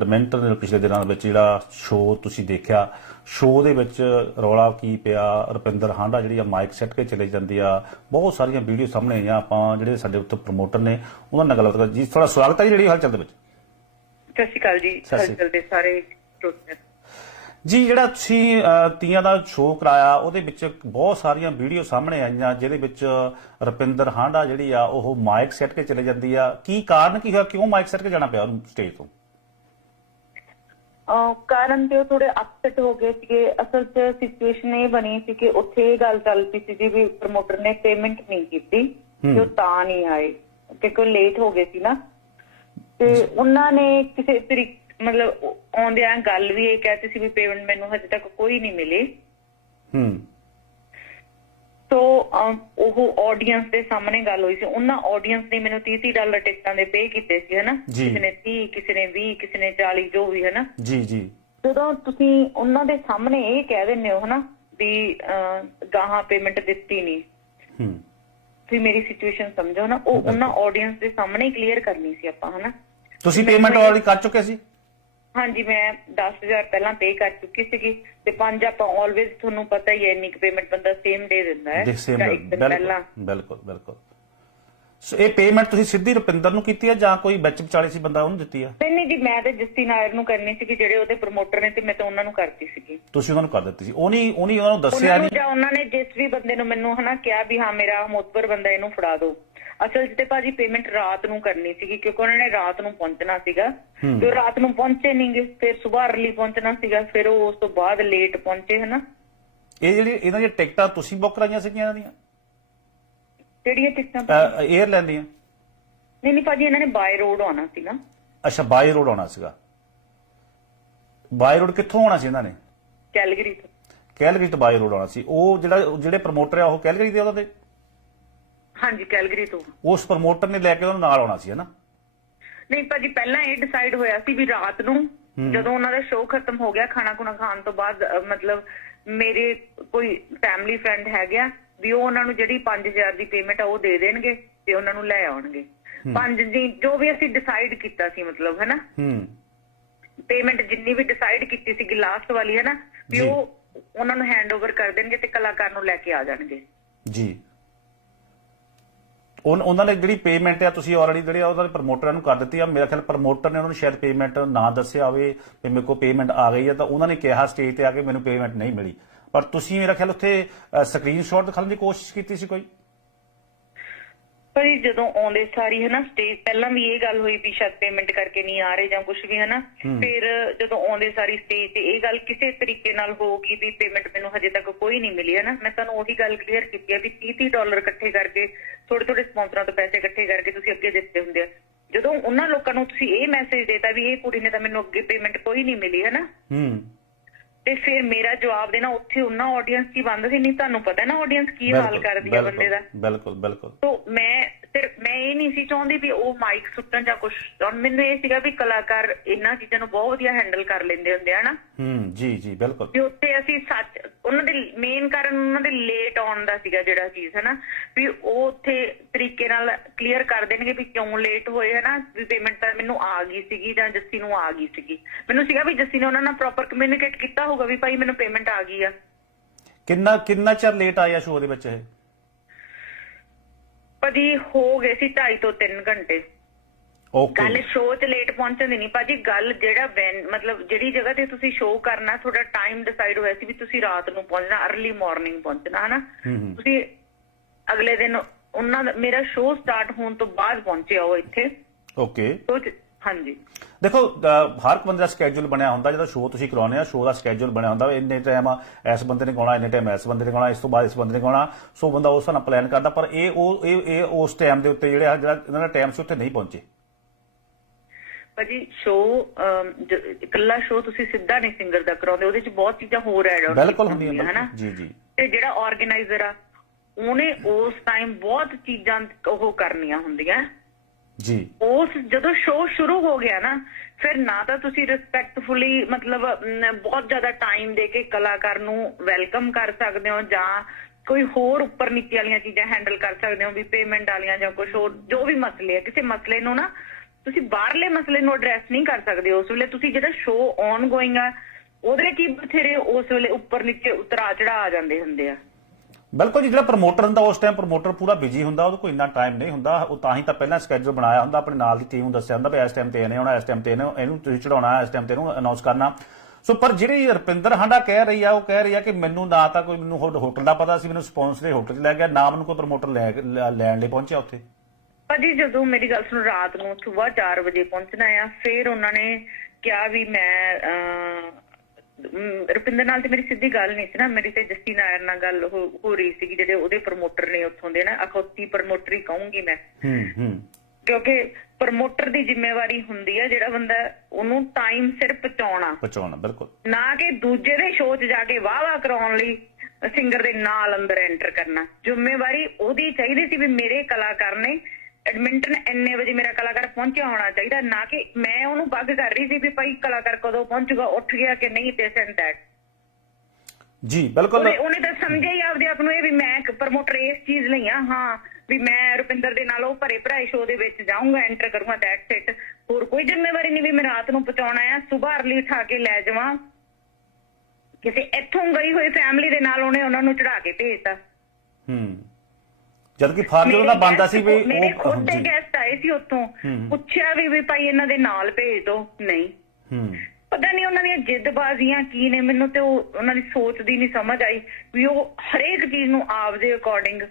Badminton ਦੇ ਪਿਛਲੇ ਦਿਨਾਂ ਵਿੱਚ ਜਿਹੜਾ ਸ਼ੋਅ ਤੁਸੀਂ ਦੇਖਿਆ ਸ਼ੋਅ ਦੇ ਵਿੱਚ ਰੌਲਾ ਕੀ ਪਿਆ? ਰੁਪਿੰਦਰ ਹਾਂਡਾ ਜਿਹੜੀ ਆ ਮਾਈਕ ਸੈੱਟ ਕੇ ਚਲੇ ਜਾਂਦੀ ਆ। ਬਹੁਤ ਸਾਰੀਆਂ ਵੀਡੀਓ ਸਾਹਮਣੇ ਆਈਆਂ ਆਪਾਂ ਜਿਹੜੇ ਸਾਡੇ ਉੱਤੇ ਪ੍ਰਮੋਟਰ ਨੇ ਉਹਨਾਂ ਨਾਲ ਗੱਲਬਾਤ ਕਰ ਜੀ ਥੋੜਾ ਸਵਾਗਤ ਹੈ ਜਿਹੜੀ ਹਲਚਲ ਦੇ ਵਿੱਚ। ਸਤਿ ਸ਼੍ਰੀ ਅਕਾਲ ਜੀ ਹਲਚਲ ਦੇ ਸਾਰੇ ਜਿਹੜਾ ਤੁਸੀਂ ਤੀਆਂ ਦਾ ਸ਼ੋਅ ਕਰਾਇਆ ਉਹਦੇ ਵਿੱਚ ਬਹੁਤ ਸਾਰੀਆਂ ਵੀਡੀਓ ਸਾਹਮਣੇ ਆਈਆਂ ਜਿਹਦੇ ਵਿੱਚ ਰੁਪਿੰਦਰ ਹਾਂਡਾ ਜਿਹੜੀ ਆ ਉਹ ਮਾਈਕ ਸੈੱਟ ਕੇ ਚਲੇ ਜਾਂਦੀ ਆ। ਕੀ ਕਾਰਨ ਕੀ ਹੋਇਆ? ਕਿਉਂ ਮਾਈਕ ਸੈੱਟ ਕੇ ਜਾਣਾ ਪਿਆ ਉਹਨੂੰ ਸਟੇਜ ਤੋਂ? ਕਾਰਨ ਤੇ ਉਹ ਥੋੜੇ ਅਪਸੈਟ ਹੋ ਗਏ ਸੀਗੇ। ਅਸਲ 'ਚ ਸਿਚੁਏਸ਼ਨ ਇਹ ਬਣੀ ਸੀ ਕਿ ਉੱਥੇ ਇਹ ਗੱਲ ਚੱਲ ਪਈ ਸੀ ਵੀ ਪ੍ਰਮੋਟਰ ਨੇ ਪੇਮੈਂਟ ਨਹੀਂ ਕੀਤੀ। ਤੇ ਉਹ ਤਾਂ ਨਹੀਂ ਆਏ ਕਿਉਂਕਿ ਉਹ ਲੇਟ ਹੋ ਗਏ ਸੀ ਨਾ। ਤੇ ਉਹਨਾਂ ਨੇ ਕਿਸੇ ਤਰੀਕੇ ਮਤਲਬ ਆਉਂਦੇ ਆ ਗੱਲ ਵੀ ਇਹ ਕਹਿਤੀ ਸੀ ਵੀ ਪੇਮੈਂਟ ਮੈਨੂੰ ਹਜੇ ਤੱਕ ਕੋਈ ਨਹੀਂ ਮਿਲੀ। ਹੂੰ। ਸੋ ਉਹ ਆਡੀਅנס ਦੇ ਸਾਹਮਣੇ ਗੱਲ ਹੋਈ ਸੀ। ਉਹਨਾਂ ਆਡੀਅנס ਨੇ ਮੈਨੂੰ 30 30 ਡਾਲਰ ਟਿਕਟਾਂ ਦੇ ਪੇ ਕੀਤੇ ਸੀ ਹਨਾ? ਕਿਸੇ ਨੇ 30 ਕਿਸੇ ਨੇ 20 ਕਿਸੇ ਨੇ 40 ਜੋ ਵੀ ਹਨਾ? ਜੀ ਜੀ। ਜਦੋਂ ਤੁਸੀਂ ਉਹਨਾਂ ਦੇ ਸਾਹਮਣੇ ਇਹ ਕਹਿ ਦਿੰਦੇ ਹੋ ਹਨਾ ਵੀ ਗਾਹਾਂ ਪੇਮੈਂਟ ਦਿੱਤੀ ਨਹੀਂ ਹੂੰ। ਤੁਸੀਂ ਮੇਰੀ ਸਿਚੁਏਸ਼ਨ ਸਮਝੋ ਨਾ ਉਹ ਉਹਨਾਂ ਆਡੀਅנס ਦੇ ਸਾਹਮਣੇ ਕਲੀਅਰ ਕਰਨੀ ਸੀ ਆਪਾਂ ਹਨਾ? ਤੁਸੀਂ ਪੇਮੈਂਟ ਆਲਰੇਡੀ ਕਰ ਚੁੱਕੇ ਸੀ? ਹਾਂਜੀ ਮੈਂ 10000 ਪਹਿਲਾਂ ਪੇ ਕਰ ਚੁੱਕੀ ਸੀਗੀ ਤੇ ਪੰਜ ਆਪਾਂ ਆਲਵੇਜ਼ ਤੁਹਾਨੂੰ ਪਤਾ ਹੀ ਹੈ ਇੰਨੀ ਪੇਮੈਂਟ ਬੰਦਾ ਸੇਮ ਡੇ ਦਿੰਦਾ ਹੈ ਬਿਲਕੁਲ ਬਿਲਕੁਲ ਬਿਲਕੁਲ। ਸੋ ਇਹ ਪੇਮੈਂਟ ਤੁਸੀਂ ਸਿੱਧੀ ਰੁਪਿੰਦਰ ਨੂੰ ਕੀਤੀ ਹੈ ਜਾਂ ਕੋਈ ਵਿੱਚ ਵਿਚਾਲੇ ਸੀ ਬੰਦਾ ਉਹਨੂੰ ਦਿੱਤੀ ਆ ਨਹੀਂ ਨਹੀਂ ਜੀ ਮੈਂ ਤੇ ਜਸਤੀ ਨਾਇਰ ਨੂੰ ਕਰਨੀ ਸੀ ਕਿ ਜਿਹੜੇ ਉਹਦੇ ਪ੍ਰਮੋਟਰ ਨੇ ਤੇ ਮੈਂ ਤਾਂ ਉਹਨਾਂ ਨੂੰ ਕਰਤੀ ਸੀਗੀ। ਤੁਸੀਂ ਉਹਨਾਂ ਨੂੰ ਕਰ ਦਿੱਤੀ ਸੀ। ਉਹਨੀ ਉਹਨੀ ਉਹਨਾਂ ਨੂੰ ਦੱਸਿਆ ਉਹਨਾਂ ਨੂੰ ਨਹੀਂ। ਜਾਂ ਉਹਨਾਂ ਨੇ ਜਿਸ ਵੀ ਬੰਦੇ ਨੂੰ ਮੈਨੂੰ ਹਨਾ ਕਿਹਾ ਵੀ ਹਾਂ ਮੇਰਾ ਮੋਤਬਰ ਬੰਦਾ ਇਹਨੂੰ ਫੜਾ ਦਿਓ। ਅਸਲ 'ਚ ਤੇ ਭਾਜੀ ਪੇਮੈਂਟ ਰਾਤ ਨੂੰ ਕਰਨੀ ਸੀਗੀ ਕਿਉਂਕਿ ਉਹਨਾਂ ਨੇ ਰਾਤ ਨੂੰ ਪਹੁੰਚਣਾ ਸੀਗਾ। ਤੇ ਉਹ ਰਾਤ ਨੂੰ ਪਹੁੰਚੇ ਨਹੀਂਗੇ ਫਿਰ ਸਵੇਰ ਅਰਲੀ ਪਹੁੰਚਣਾ ਸੀਗਾ ਫਿਰ ਉਹ ਉਸ ਤੋਂ ਬਾਅਦ ਲੇਟ ਪਹੁੰਚੇ ਹਨਾ। ਇਹ ਜਿਹੜੀ ਇਹਨਾਂ ਦੀਆਂ ਟਿਕਟਾਂ ਤੁਸੀਂ ਬੁੱਕ ਕਰਾਈਆਂ ਸੀਗੀਆਂ ਇਹਨਾਂ ਦੀਆਂ? ਜਿਹੜੀਆਂ ਟਿਕਟਾਂ 에ਅਰਲਾਈਨ ਦੀਆਂ? ਨਹੀਂ ਨਹੀਂ ਭਾਜੀ ਇਹਨਾਂ ਨੇ ਬਾਈ ਰੋਡ ਆਉਣਾ ਸੀਗਾ। ਅੱਛਾ ਬਾਈ ਰੋਡ ਆਉਣਾ ਸੀਗਾ। ਬਾਈ ਰੋਡ ਕਿੱਥੋਂ ਆਉਣਾ ਸੀ ਇਹਨਾਂ ਨੇ? ਕੈਲਗਰੀ ਤੋਂ। ਕੈਲਗਰੀ ਤੋਂ ਬਾਈ ਰੋਡ ਆਉਣਾ ਸੀ। ਉਹ ਜਿਹੜਾ ਜਿਹੜੇ ਪ੍ਰਮੋਟਰ ਆ ਉਹ ਕੈਲਗਰੀ ਦੇ ਉਹਨਾਂ ਦੇ? ਹਾਂਜੀ ਕੈਲਗਰੀ ਤੋਂ। ਉਸ ਪ੍ਰਮੋਟਰ ਨੇ ਲੈ ਕੇ ਉਹਨਾਂ ਨਾਲ ਆਉਣਾ ਸੀ ਹਨਾ ਨਹੀਂ ਭਾਜੀ ਪਹਿਲਾਂ ਇਹ ਡਿਸਾਈਡ ਹੋਇਆ ਸੀ ਵੀ ਰਾਤ ਨੂੰ ਜਦੋਂ ਉਹਨਾਂ ਦਾ ਸ਼ੋਅ ਖਤਮ ਹੋ ਗਿਆ ਖਾਣਾ ਖੁਣਾ ਖਾਣ ਤੋਂ ਬਾਅਦ ਅਹ, ਮਤਲਬ ਮੇਰੇ ਕੋਈ ਫੈਮਿਲੀ ਫਰੈਂਡ ਹੈਗਾ ਵੀ ਉਹ ਉਹਨਾਂ ਨੂੰ ਜਿਹੜੀ 5000 ਦੀ ਪੇਮੈਂਟ ਆ ਉਹ ਦੇ ਦੇਣਗੇ ਤੇ ਉਹਨਾਂ ਨੂੰ ਲੈ ਆਉਣਗੇ। ਪੰਜ ਦੀ ਜੋ ਵੀ ਅਸੀਂ ਡਿਸਾਈਡ ਕੀਤਾ ਸੀ ਮਤਲਬ ਹੈਨਾ ਹੂੰ। ਪੇਮੈਂਟ ਜਿੰਨੀ ਵੀ ਡਿਸਾਈਡ ਕੀਤੀ ਸੀ ਲਾਸਟ ਵਾਲੀ ਹੈ ਨਾ ਵੀ ਜੀ। ਉਹ ਉਹਨਾਂ ਨੂੰ ਹੈਂਡਓਵਰ ਕਰ ਦੇਣਗੇ ਤੇ ਕਲਾਕਾਰ ਨੂੰ ਲੈ ਕੇ ਆ ਜਾਣਗੇ। ਜੀ। ਉਹਨਾਂ ਨੇ ਜਿਹੜੀ ਪੇਮੈਂਟ ਆ, ਤੁਸੀਂ ਆਲਰੇਡੀ ਜਿਹੜੇ ਆ ਉਹਨਾਂ ਦੇ ਪ੍ਰਮੋਟਰਾਂ ਨੂੰ ਕਰ ਦਿੱਤੀ ਆ। ਮੇਰਾ ਖਿਆਲ ਪ੍ਰਮੋਟਰ ਨੇ ਉਹਨਾਂ ਨੂੰ ਸ਼ਾਇਦ ਪੇਮੈਂਟ ਨਾ ਦੱਸਿਆ ਹੋਵੇ ਵੀ ਮੇਰੇ ਕੋਲ ਪੇਮੈਂਟ ਆ ਗਈ ਆ, ਤਾਂ ਉਹਨਾਂ ਨੇ ਕਿਹਾ ਸਟੇਜ ਤੇ ਆ ਕੇ ਮੈਨੂੰ ਪੇਮੈਂਟ ਨਹੀਂ ਮਿਲੀ। ਪਰ ਤੁਸੀਂ ਮੇਰਾ ਖਿਆਲ ਉੱਥੇ ਸਕਰੀਨਸ਼ਾਟ ਦਿਖਾਉਣ ਦੀ ਕੋਸ਼ਿਸ਼ ਕੀਤੀ ਸੀ ਕੋਈ? ਪਰ ਇਹ ਜਦੋਂ ਆਉਂਦੇ ਸਾਰੀ ਹੈ ਨਾ ਸਟੇਜ ਪਹਿਲਾਂ ਵੀ ਇਹ ਗੱਲ ਹੋਈ ਵੀ ਸ਼ਾਇਦ ਪੇਮੈਂਟ ਕਰਕੇ ਨਹੀਂ ਆ ਰਹੇ ਜਾਂ ਕੁਝ ਵੀ ਹੈ। ਨਾ ਫਿਰ ਜਦੋਂ ਆਉਂਦੇ ਸਾਰੀ ਸਟੇਜ ਤੇ ਇਹ ਗੱਲ ਕਿਸੇ ਤਰੀਕੇ ਨਾਲ ਹੋ ਗਈ ਵੀ ਪੇਮੈਂਟ ਮੈਨੂੰ ਹਜੇ ਤੱਕ ਕੋਈ ਨਹੀਂ ਮਿਲੀ ਹੈ ਨਾ ਮੈਂ ਤੁਹਾਨੂੰ ਉਹੀ ਗੱਲ ਕਲੀਅਰ ਕੀਤੀ ਹੈ ਵੀ 30 30 ਡਾਲਰ ਇਕੱਠੇ ਕਰਕੇ ਥੋੜੇ ਥੋੜੇ ਸਪਾਂਸਰਾਂ ਤੋਂ ਪੈਸੇ ਇਕੱਠੇ ਕਰਕੇ ਤੁਸੀਂ ਅੱਗੇ ਦਿੱਤੇ ਹੁੰਦੇ ਆ। ਜਦੋਂ ਉਹਨਾਂ ਲੋਕਾਂ ਨੂੰ ਤੁਸੀਂ ਇਹ ਮੈਸੇਜ ਦੇਤਾ ਵੀ ਇਹ ਕੁੜੀ ਨੇ ਤਾਂ ਮੈਨੂੰ ਅੱਗੇ ਪੇਮੈਂਟ ਕੋਈ ਨਹੀਂ ਮਿਲੀ ਹੈ ਨਾ ਹੂੰ। ਤੇ ਫਿਰ ਮੇਰਾ ਜਵਾਬ ਦੇਣਾ ਉੱਥੇ ਉਹਨਾਂ ਆਡੀਅנס ਕੀ ਬੰਦ ਸੀ ਨਹੀਂ ਤੁਹਾਨੂੰ ਪਤਾ ਨਾ ਆਡੀਅנס ਕੀ ਹਾਲ ਕਰਦੀ ਆ ਬੰਦੇ ਦਾ। ਬਿਲਕੁਲ ਬਿਲਕੁਲ। ਤੋਂ ਮੈਂ ਸਿਰ ਮੈਂ ਇਹ ਨਹੀਂ ਸੀ ਚਾਹੁੰਦੀ ਵੀ ਉਹ ਮਾਈਕ ਸੁੱਟਣ ਜਾਂ ਕੁਝ ਮੈਨੂੰ ਇਹ ਸੀਗਾ ਵੀ ਕਲਾਕਾਰ ਇਹਨਾਂ ਚੀਜ਼ਾਂ ਨੂੰ ਬਹੁਤ ਵਧੀਆ ਹੈਂਡਲ ਕਰ ਲੈਂਦੇ ਹੁੰਦੇ ਆ ਨਾ ਹੂੰ ਜੀ ਜੀ ਬਿਲਕੁਲ। ਵੀ ਉੱਥੇ ਅਸੀਂ ਸੱਚ ਉਹਨਾਂ ਦੇ ਮੇਨ ਕਾਰਨ ਉਹਨਾਂ ਦੇ ਲੇਟ ਆਉਣ ਦਾ ਸੀਗਾ ਜਿਹੜਾ ਚੀਜ਼ ਹੈ ਨਾ ਵੀ ਉਹ ਉੱਥੇ ਤਰੀਕੇ ਨਾਲ ਕਲੀਅਰ ਕਰ ਦੇਣਗੇ ਵੀ ਕਿਉਂ ਲੇਟ ਹੋਏ ਹੈ ਨਾ ਵੀ ਪੇਮੈਂਟ ਤਾਂ ਮੈਨੂੰ ਆ ਗਈ ਸੀਗੀ ਜਾਂ ਜੱਸੀ ਨੂੰ ਆ ਗਈ ਸੀਗੀ। ਮੈਨੂੰ ਸੀਗਾ ਵੀ ਜੱਸੀ ਨੇ ਉਹਨਾਂ ਨਾਲ ਪ੍ਰੋਪਰ ਕਮਿਊਨੀਕੇਟ ਕੀਤਾ ਹੋਊਗਾ ਵੀ ਭਾਈ ਮੈਨੂੰ ਪੇਮੈਂਟ ਆ ਗਈ ਆ। ਕਿੰਨਾ ਕਿੰਨਾ ਚਿਰ ਲੇਟ ਆਇਆ ਸ਼ੋਅ ਦੇ ਵਿੱਚ ਇਹ? ਭਾਜੀ ਹੋ ਗਏ ਸੀ 2.5 ਤੋਂ 3 ਘੰਟੇ। ਓਕੇ ਗੱਲ ਸ਼ੋਅ 'ਚ ਲੇਟ ਪਹੁੰਚਣ ਦੀ ਨਹੀਂ। ਭਾਜੀ ਗੱਲ ਜਿਹੜਾ ਵੈਨ ਮਤਲਬ ਜਿਹੜੀ ਜਗ੍ਹਾ ਤੇ ਤੁਸੀਂ ਸ਼ੋਅ ਕਰਨਾ ਤੁਹਾਡਾ ਟਾਈਮ ਡਿਸਾਈਡ ਹੋਇਆ ਸੀ ਵੀ ਤੁਸੀਂ ਰਾਤ ਨੂੰ ਪਹੁੰਚਣਾ अर्ਲੀ ਮਾਰਨਿੰਗ ਪਹੁੰਚਣਾ ਹਨਾ? ਤੁਸੀਂ ਅਗਲੇ ਦਿਨ ਉਹਨਾਂ ਦਾ ਮੇਰਾ ਸ਼ੋਅ ਸਟਾਰਟ ਹੋਣ ਤੋਂ ਬਾਅਦ ਪਹੁੰਚੇ ਹੋ ਇੱਥੇ। ਓਕੇ ਹਾਂਜੀ। ਦੇਖੋ ਹਰ ਇੱਕ ਬੰਦੇ ਦਾ ਸਕੇਜੂਲ ਬਣਿਆ ਹੁੰਦਾ ਜਦੋਂ ਸ਼ੋਅ ਤੁਸੀਂ ਕਰਾਉਂਦੇ ਆ ਸ਼ੋਅ ਦਾ ਸਕੇਜੂਲ ਬਣਿਆ ਹੁੰਦਾ ਇੰਨੇ ਟਾਈਮ ਇਸ ਬੰਦੇ ਨੇ ਗਾਉਣਾ ਇੰਨੇ ਟਾਈਮ ਇਸ ਬੰਦੇ ਨੇ ਗਾਉਣਾ ਇਸ ਤੋਂ ਬਾਅਦ ਇਸ ਬੰਦੇ ਨੇ ਗਾਉਣਾ ਸੋ ਬੰਦਾ ਉਸ ਨਾਲ ਪਲਾਨ ਕਰਦਾ ਪਰ ਇਹ ਉਹ ਇਹ ਇਹ ਉਸ ਟਾਈਮ ਦੇ ਉੱਤੇ ਜਿਹੜੇ ਜਿਹੜਾ ਇਹਨਾਂ ਦਾ ਟਾਈਮ ਸੀ ਉੱਥੇ ਨਹੀਂ ਪਹੁੰਚੇ। ਭਾਜੀ ਸ਼ੋਅ ਇਕੱਲਾ ਸ਼ੋਅ ਤੁਸੀਂ ਸਿੱਧਾ ਨਹੀਂ ਸਿੰਗਰ ਦਾ ਕਰਾਉਂਦੇ ਉਹਦੇ 'ਚ ਬਹੁਤ ਚੀਜ਼ਾਂ ਹੋਰ ਐਡ ਆਉਣ ਬਿਲਕੁਲ ਹੁੰਦੀਆਂ ਹਨਾ? ਜੀ ਜੀ। ਤੇ ਜਿਹੜਾ ਆਰਗੇਨਾਈਜ਼ਰ ਆ ਉਹਨੇ ਉਸ ਟਾਈਮ ਬਹੁਤ ਚੀਜ਼ਾਂ ਉਹ ਕਰਨੀਆਂ ਹੁੰਦੀਆਂ। ਜੀ। ਉਸ ਜਦੋਂ ਸ਼ੋਅ ਸ਼ੁਰੂ ਹੋ ਗਿਆ ਨਾ, ਫਿਰ ਨਾ ਤਾਂ ਤੁਸੀਂ ਰਿਸਪੈਕਟਫੁਲੀ ਮਤਲਬ ਬਹੁਤ ਜ਼ਿਆਦਾ ਟਾਈਮ ਦੇ ਕੇ ਕਲਾਕਾਰ ਨੂੰ ਵੈਲਕਮ ਕਰ ਸਕਦੇ ਹੋ ਜਾਂ ਕੋਈ ਹੋਰ ਉੱਪਰ ਨੀਚੇ ਵਾਲੀਆਂ ਚੀਜ਼ਾਂ ਹੈਂਡਲ ਕਰ ਸਕਦੇ ਹੋ, ਵੀ ਪੇਮੈਂਟ ਵਾਲੀਆਂ ਜਾਂ ਕੁਝ ਹੋਰ, ਜੋ ਵੀ ਮਸਲੇ ਆ, ਕਿਸੇ ਮਸਲੇ ਨੂੰ ਨਾ ਤੁਸੀਂ ਬਾਹਰਲੇ ਮਸਲੇ ਨੂੰ ਐਡਰੈਸ ਨਹੀਂ ਕਰ ਸਕਦੇ, ਉਸ ਵੇਲੇ ਤੁਸੀਂ ਜਿਹੜਾ ਸ਼ੋਅ ਔਨ ਗੋਇੰਗ ਆ, ਉਹਦੇ ਕੀ ਬਥੇਰੇ ਉਸ ਵੇਲੇ ਉੱਪਰ ਨੀਚੇ ਉਤਰਾ ਚੜਾ ਆ ਜਾਂਦੇ ਹੁੰਦੇ ਆ। ਬਿਲਕੁਲ ਜੀ, ਜਿਹੜਾ ਪ੍ਰਮੋਟਰ ਹੁੰਦਾ, ਉਸ ਟਾਈਮ ਪ੍ਰਮੋਟਰ ਪੂਰਾ ਬਿਜ਼ੀ ਹੁੰਦਾ, ਉਹਦੇ ਕੋਈ ਇੰਨਾ ਟਾਈਮ ਨਹੀਂ ਹੁੰਦਾ। ਉਹ ਤਾਂ ਹੀ ਤਾਂ ਪਹਿਲਾਂ ਸਕੇਜੂਲ ਬਣਾਇਆ ਹੁੰਦਾ, ਆਪਣੇ ਨਾਲ ਦੀ ਟੀਮ ਨੂੰ ਦੱਸਿਆ ਹੁੰਦਾ ਵੀ ਇਸ ਟਾਈਮ ਤੇ ਇਹਨੇ ਆਉਣਾ, ਇਸ ਟਾਈਮ ਤੇ ਇਹਨੂੰ ਤੁਸੀਂ ਚੜਾਉਣਾ ਇਸ ਟਾਈਮ ਤੇ ਇਹਨੂੰ ਅਨਾਉਂਸ ਕਰਨਾ। ਸੋ ਪਰ ਜਿਹੜੀ ਰਪਿੰਦਰ ਹਾਂਡਾ ਕਹਿ ਰਹੀ ਆ, ਉਹ ਕਹਿ ਰਹੀ ਆ ਕਿ ਮੈਨੂੰ ਨਾ ਤਾਂ ਕੋਈ ਮੈਨੂੰ ਹੋਟਲ ਦਾ ਪਤਾ ਸੀ, ਮੈਨੂੰ ਸਪਾਂਸਰ ਦੇ ਹੋਟਲ 'ਚ ਲੈ ਗਿਆ, ਨਾ ਮੈਨੂੰ ਕੋਈ ਪ੍ਰਮੋਟਰ ਲੈਣ ਲਈ ਪਹੁੰਚਿਆ ਉੱਥੇ। ਭਾਜੀ, ਜਦੋਂ ਮੇਰੀ ਗੱਲ ਸੁਣ, ਰਾਤ ਨੂੰ ਸਵੇਰ 4 ਵਜੇ ਪਹੁੰਚਣਾ ਆ, ਫਿਰ ਉਹਨਾਂ ਨੇ ਕਿਹਾ ਵੀ ਮੈਂ ਰੁਪਿੰਦਰ ਨਾਲ ਤੇ ਮੇਰੀ ਸਿੱਧੀ ਗੱਲ ਨਹੀਂ ਸੀ ਨਾ ਮੇਰੀ ਤੇ ਜਸਤੀ ਨਾਇਰ ਨਾਲ ਗੱਲ ਹੋ ਰਹੀ ਸੀ ਜਿਹੜੇ ਉਹਦੇ ਪ੍ਰਮੋਟਰ ਨੇ ਉੱਥੋਂ ਦੇ ਨਾ ਅਖੌਤੀ ਪ੍ਰਮੋਟਰ ਕਹੂੰਗੀ ਮੈਂ। ਹੂੰ ਹੂੰ। ਕਿਉਂਕਿ ਪ੍ਰਮੋਟਰ ਦੀ ਜ਼ਿੰਮੇਵਾਰੀ ਹੁੰਦੀ ਹੈ ਜਿਹੜਾ ਬੰਦਾ ਉਹਨੂੰ ਟਾਈਮ ਸਿਰ ਪਹੁੰਚਾਉਣਾ। ਪਹੁੰਚਾਉਣਾ ਬਿਲਕੁਲ। ਨਾ ਕਿ ਦੂਜੇ ਦੇ ਸ਼ੋਅ 'ਚ ਜਾ ਕੇ ਵਾਹ ਵਾਹ ਕਰਾਉਣ ਲਈ ਸਿੰਗਰ ਦੇ ਨਾਲ ਅੰਦਰ ਐਂਟਰ ਕਰਨਾ। ਜ਼ਿੰਮੇਵਾਰੀ ਉਹਦੀ ਚਾਹੀਦੀ ਸੀ ਵੀ ਮੇਰੇ ਕਲਾਕਾਰ ਨੇ ਐਡਮਿੰਟਨ ਇੰਨੇ ਵਜੇ ਮੇਰਾ ਕਲਾਕਾਰ ਪਹੁੰਚਿਆ ਹੋਣਾ ਚਾਹੀਦਾ ਨਾ ਕਿ ਮੈਂ ਉਹਨੂੰ ਬੱਗ ਕਰ ਰਹੀ ਸੀ ਵੀ ਭਾਈ ਕਲਾਕਾਰ ਕਦੋਂ ਪਹੁੰਚੂਗਾ ਉੱਠ ਗਿਆ ਕਿ ਨਹੀਂ ਤੇ ਐਂਡ ਦੈਟ ਜੀ ਬਿਲਕੁਲ। ਉਹਨੇ ਉਹਨੇ ਤਾਂ ਸਮਝਿਆ ਹੀ ਆਪਦੇ ਆਪ ਨੂੰ ਇਹ ਵੀ ਮੈਂ ਪ੍ਰਮੋਟਰ ਇਸ ਚੀਜ਼ ਲਈ ਆ ਹਾਂ ਵੀ ਮੈਂ ਰੁਪਿੰਦਰ ਦੇ ਨਾਲ ਉਹ ਭਰੇ ਭਰਾਏ ਸ਼ੋਅ ਦੇ ਵਿੱਚ ਜਾਊਂਗਾ ਐਂਟਰ ਕਰੂੰਗਾ ਦੈਟਸ ਇਟ ਹੋਰ ਕੋਈ ਜ਼ਿੰਮੇਵਾਰੀ ਨਹੀਂ ਵੀ ਮੈਂ ਰਾਤ ਨੂੰ ਪਹੁੰਚਾਉਣਾ ਆ ਸਵੇਰ ਅਰਲੀ ਉਠਾ ਕੇ ਲੈ ਜਾਵਾਂ। ਕਿਸੇ ਇੱਥੋਂ ਗਈ ਹੋਈ ਫੈਮਿਲੀ ਦੇ ਨਾਲ ਉਹਨੇ ਉਹਨਾਂ ਨੂੰ ਚੜਾ ਕੇ ਭੇਜਤਾ। ਹੂੰ। ਜਦ ਕਿ ਫਾਰਮੂਲਾ ਉਹਦਾ ਬੰਦਾ ਸੀ ਵੀ ਉਹ ਖੁਦ ਦੇ ਗੈਸਟ ਆਏ ਸੀ ਉੱਥੋਂ। ਪੁੱਛਿਆ ਵੀ ਵੀ ਭਾਈ ਇਹਨਾਂ ਦੇ ਨਾਲ ਭੇਜ ਦੋ। ਨਹੀਂ। ਹੂੰ। ਪਤਾ ਨਹੀਂ ਉਹਨਾਂ ਦੀਆਂ ਜਿੱਦਬਾਜ਼ੀਆਂ ਕੀ ਨੇ। ਮੈਨੂੰ ਤੇ ਉਹ ਉਹਨਾਂ ਦੀ ਸੋਚ ਦੀ ਨਹੀਂ ਸਮਝ ਆਈ ਵੀ ਉਹ ਹਰੇਕ ਚੀਜ਼ ਨੂੰ ਆਪਦੇ ਅਕੋਰਡਿੰਗ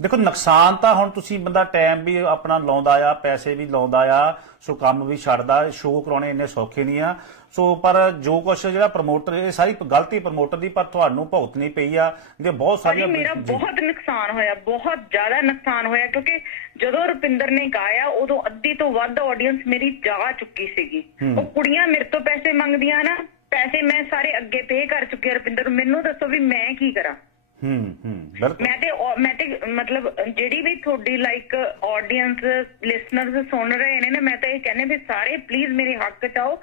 ਦੇਖੋ ਨੁਕਸਾਨ ਤਾਂ ਹੁਣ ਤੁਸੀਂ ਬੰਦਾ ਟਾਈਮ ਵੀ ਆਪਣਾ ਲਾਉਂਦਾ ਆ ਪੈਸੇ ਵੀ ਲਾਉਂਦਾ ਆ ਸੋ ਕੰਮ ਵੀ ਛੱਡਦਾ ਸ਼ੋਅ ਕਰਾਉਣੇ ਇੰਨੇ ਸੌਖੇ ਨਹੀਂ ਆ ਸੋ ਪਰ ਜੋ ਕੁਛ ਜਿਹੜਾ ਪ੍ਰਮੋਟਰ ਇਹ ਸਾਰੀ ਗਲਤੀ ਪ੍ਰਮੋਟਰ ਦੀ ਪਰ ਤੁਹਾਨੂੰ ਭੁਗਤਣੀ ਪਈ ਆ ਜੇ ਬਹੁਤ ਸਾਰੀਆਂ ਮੇਰਾ। ਬਹੁਤ ਨੁਕਸਾਨ ਹੋਇਆ ਬਹੁਤ ਜ਼ਿਆਦਾ ਨੁਕਸਾਨ ਹੋਇਆ ਕਿਉਂਕਿ ਜਦੋਂ ਰੁਪਿੰਦਰ ਨੇ ਗਾਇਆ ਉਦੋਂ ਅੱਧੀ ਤੋਂ ਵੱਧ ਆਡੀਅנס ਮੇਰੀ ਜਾ ਚੁੱਕੀ ਸੀਗੀ। ਉਹ ਕੁੜੀਆਂ ਮੇਰੇ ਤੋਂ ਪੈਸੇ ਮੰਗਦੀਆਂ ਨਾ ਪੈਸੇ ਮੈਂ ਸਾਰੇ ਅੱਗੇ ਪੇ ਕਰ ਚੁੱਕੀ ਰੁਪਿੰਦਰ ਨੂੰ ਮੈਨੂੰ ਦੱਸੋ ਵੀ ਮੈਂ ਕੀ ਕਰਾਂ ਹੂੰ ਹੂੰ, ਬਿਲਕੁਲ। ਮੈਂ ਤੇ ਮੈਂ ਤੇ ਮਤਲਬ ਜਿਹੜੀ ਵੀ ਤੁਹਾਡੀ ਲਾਈਕ ਆਡੀਅנס ਲਿਸਨਰਸ ਸੁਣ ਰਹੇ ਨੇ ਨਾ, ਮੈਂ ਤਾਂ ਇਹ ਕਹਿੰਨੇ ਵੀ ਸਾਰੇ ਪਲੀਜ਼ ਮੇਰੇ ਹੱਕ ਚ ਆਓ।